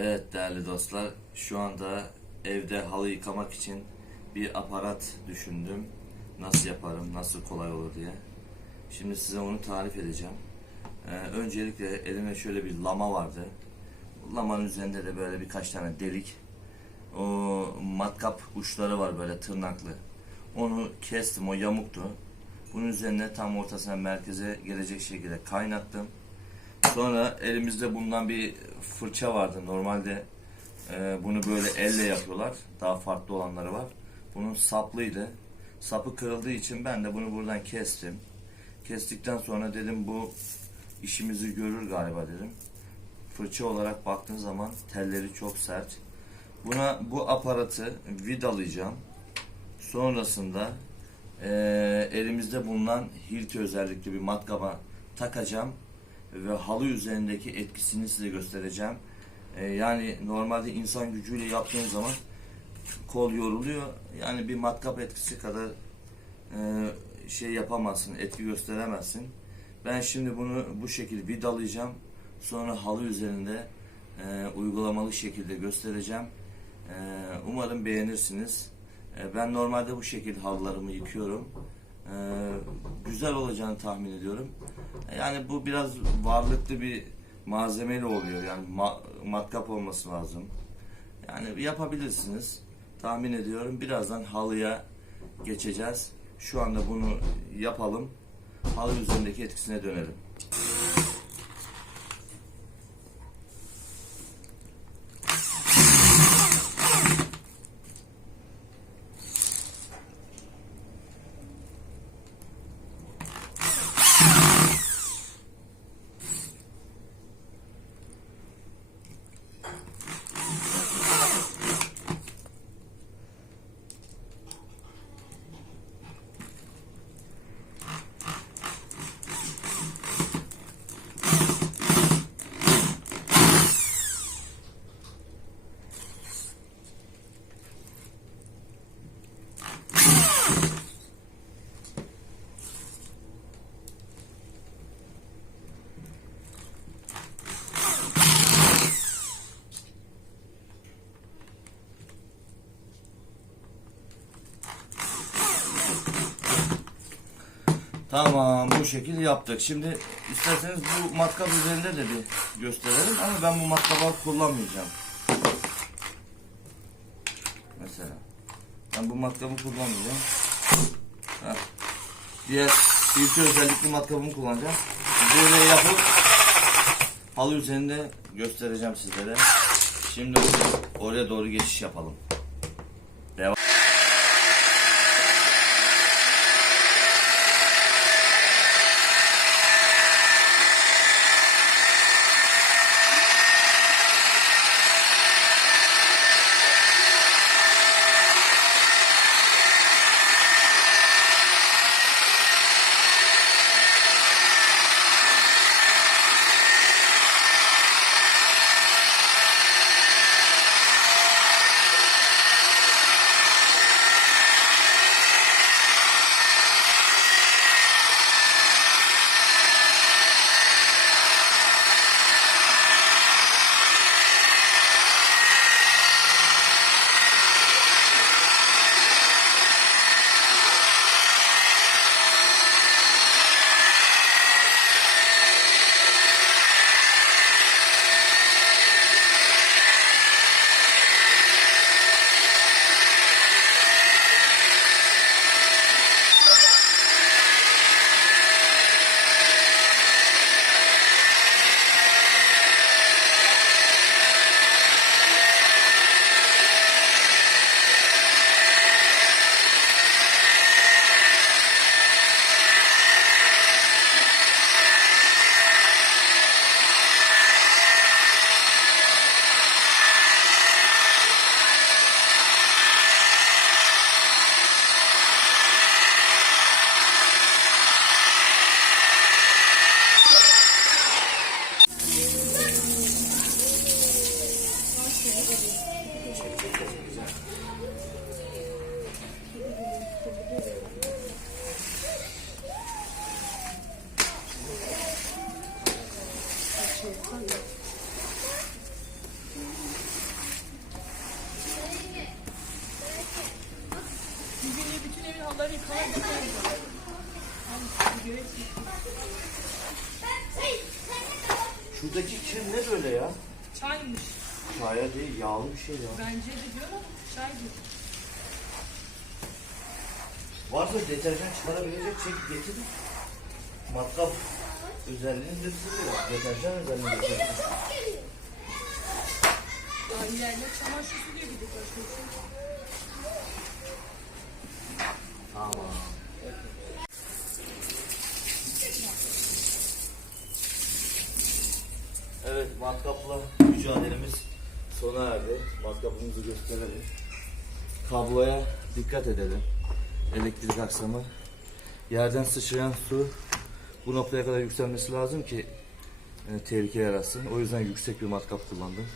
Evet değerli dostlar, şu anda evde halı yıkamak için bir aparat düşündüm. Nasıl yaparım, nasıl kolay olur diye. Şimdi size onu tarif edeceğim. Ee, öncelikle elimde şöyle bir lama vardı. Lamanın üzerinde de böyle birkaç tane delik. O matkap uçları var böyle tırnaklı. Onu kestim, o yamuktu. Bunun üzerine tam ortasına merkeze gelecek şekilde kaynattım. Sonra elimizde bundan bir fırça vardı. Normalde e, bunu böyle elle yapıyorlar. Daha farklı olanları var. Bunun saplıydı. Sapı kırıldığı için ben de bunu buradan kestim. Kestikten sonra dedim bu işimizi görür galiba dedim. Fırça olarak baktığın zaman telleri çok sert. Buna bu aparatı vidalayacağım. Sonrasında e, elimizde bulunan hilti özellikli bir matkaba takacağım ve halı üzerindeki etkisini size göstereceğim. Ee, yani normalde insan gücüyle yaptığın zaman kol yoruluyor. Yani bir matkap etkisi kadar e, şey yapamazsın, etki gösteremezsin. Ben şimdi bunu bu şekilde vidalayacağım. Sonra halı üzerinde e, uygulamalı şekilde göstereceğim. E, umarım beğenirsiniz. Ben normalde bu şekilde halılarımı yıkıyorum. E, güzel olacağını tahmin ediyorum. Yani bu biraz varlıklı bir malzemeyle oluyor. Yani ma- matkap olması lazım. Yani yapabilirsiniz. Tahmin ediyorum. Birazdan halıya geçeceğiz. Şu anda bunu yapalım. Halı üzerindeki etkisine dönelim. Tamam bu şekilde yaptık. Şimdi isterseniz bu matkap üzerinde de bir gösterelim ama ben bu matkabı kullanmayacağım. Mesela. Ben bu matkabı kullanmayacağım. Heh. Diğer filtre özellikli matkabımı kullanacağım. Böyle yapıp halı üzerinde göstereceğim sizlere. Şimdi oraya doğru geçiş yapalım. Devam. Şuradaki kir ne böyle ya? Çaymış. Çaya değil yağlı bir şey ya. Bence de diyor ama çay diyor. Varsa deterjan çıkarabilecek çek getirin. Matkap özelliğini de sırıyor. Deterjan özelliğini de sırıyor. Ya ileride çamaşır suyu bir de şey. Evet matkapla mücadelemiz sona erdi. Matkapımızı gösterelim. Kabloya dikkat edelim. Elektrik aksamı. Yerden sıçrayan su bu noktaya kadar yükselmesi lazım ki e, tehlike yaratsın. O yüzden yüksek bir matkap kullandım.